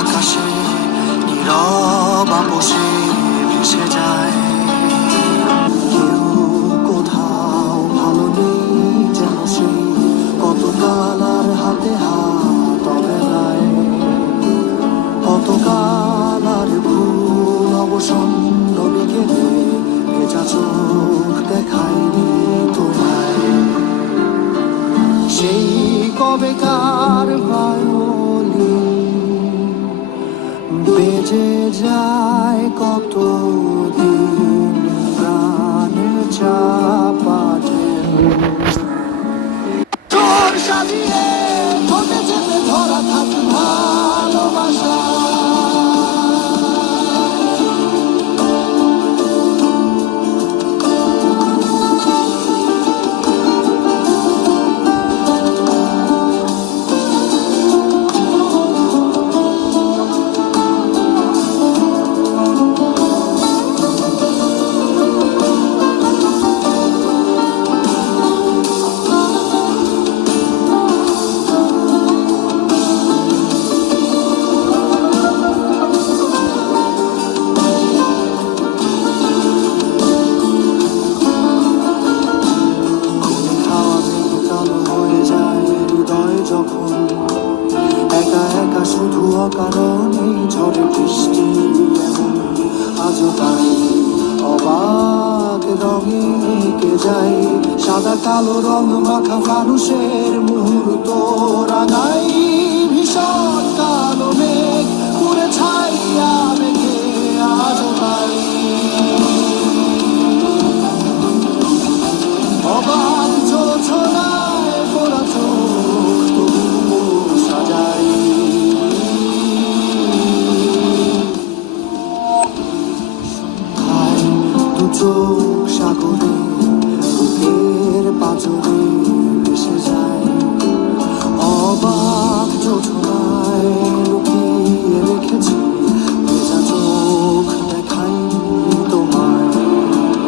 আকাশে নীরব আপোষে ভেসে যায়। কেউ কোথাও ভালো নেই যেন সে কতকাল আর হাতে হাত অবেলায়, কতকাল আর ভুল অবসন্ন বিকেলে ভেজা চোখ দেখায়নি তোমায়। সেই কবেকার ভায়োলিন বেজে যায় কত দিন প্রাণে চাপা তোর সাজিয়ে ঠোঁটে চেপে ধরা থাক ভালোবাসা। শুধু অকারণে ঝড়ে বৃষ্টি এমন আজও তাই অবাক রঙে এঁকে যায় সাদা কালো রং মাখা মানুষের মুহূর্ত রাঙাই ভীষণ কালো মেঘ পুরে ছাইয়া মেঘে আজও তাই অবাক জোছনায় পোড়া চোখ তবুও সাজাই। চোখ সাগরে বুকের পাঁজরে ভেসে যায় অবাক যোজনায়